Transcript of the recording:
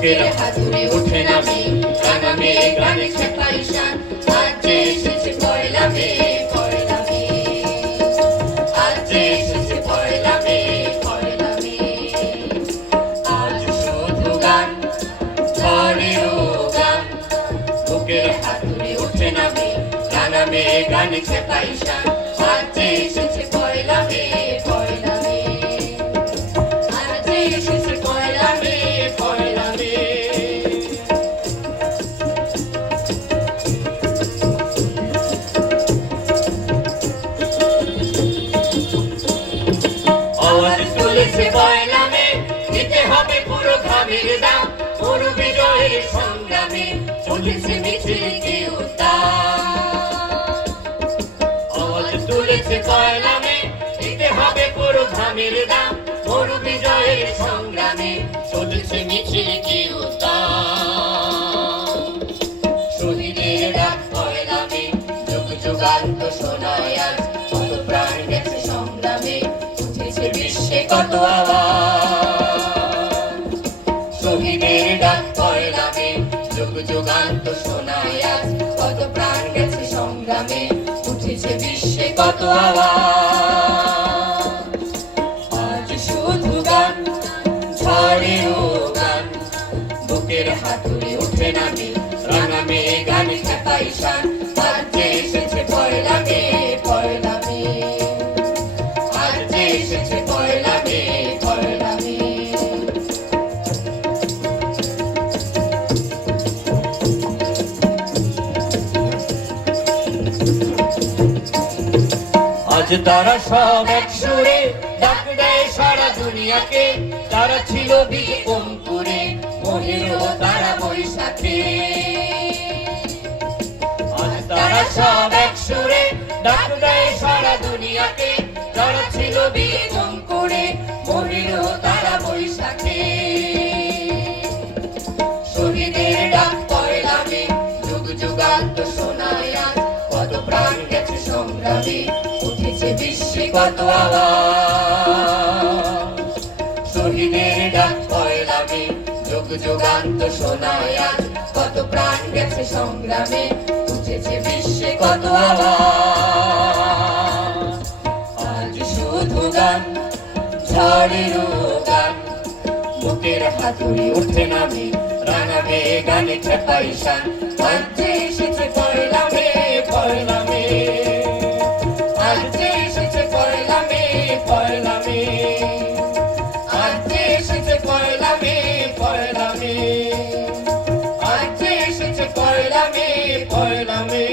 বুকের হাতুড়ে ওঠে নামে রাঙা মেয়ে গানে খেপাই শান। আজ যে এসেছে পয়লা মে, পয়লা মে, আজ যে এসেছে পয়লা মে, পয়লা মে। আজ শুধু গান, ঝড়েও গান, বুকের হাতুড়ে ওঠে নামে রাঙা মেয়ে গানে খেপাই শান। আজ যে এসেছে পয়লা মে, পয়লা মে, আজ যে এসেছে পয়লা মে, পয়লা মে। আওয়াজ তুলেছে পয়লা মে, দিতে হবে পুরো গ্রামের দাম। পুরো বিজয়ের সংগ্রামে চলেছে মিছিল উত্তাপ। আওয়াজ তুলেছে পয়লা মে, দিতে হবে পুরো গ্রামের দাম। পুরো বিজয়ের সংগ্রামে চলেছে মিছিল উত্তাপ। শহীদের ডাক পয়লা মে, যুগ যুগান্ত শোনায় আজ। কত প্রাণ গেছে সংগ্রামে, উঠেছে বিশ্বে কত আওয়াজ। শহীদের ডাক পয়লা মে, যুগ যুগান্ত শোনায় আজ। কত প্রাণ গেছে সংগ্রামে, উঠেছে বিশ্বে কত আওয়াজ। আজ শুধু গান, ঝড়েও গান, বুকের হাতুড়ে ওঠে নামে রাঙা মেয়ে গানে খেপাই শান। আজ যে এসেছে পয়লা মে, পয়লা মে, আজ যে এসেছে পয়লা মে, পয়লা মে। আজ তারা সব এক সুরে ডাক দেয় সারা দুনিয়াকে। তারা ছিল বীজ অঙ্কুরে, মহেরও তারা বৈশাখে। আজ তারা সব এক সুরে ডাক দেয় সারা দুনিয়াকে। তারা ছিল বীজ অঙ্কুরে, মহেরও তারা বৈশাখে। শহীদের ডাক পয়লা মে, যুগ যুগান্ত শোনায় আজ। কত প্রাণ গেছে সংগ্রামে, উঠেছে বিশ্বে কত আওয়াজ। শহীদের ডাক পয়লা মে, যুগ যুগান্ত শোনায় আজ। কত প্রাণ গেছে সংগ্রামে, উঠেছে বিশ্বে কত আওয়াজ। আজ শুধু গান, ঝড়েরও গান, বুকের হাতুড়ে ওঠে নামে রাঙা মেয়ে গানে খেপাই শান। আজ যে এসেছে পয়লা মে, পয়লা মে, আজ যে এসেছে পয়লা মে, পয়লা মে, আজ যে এসেছে পয়লা মে, পয়লা মে, আজ যে এসেছে পয়লা মে, পয়লা মে।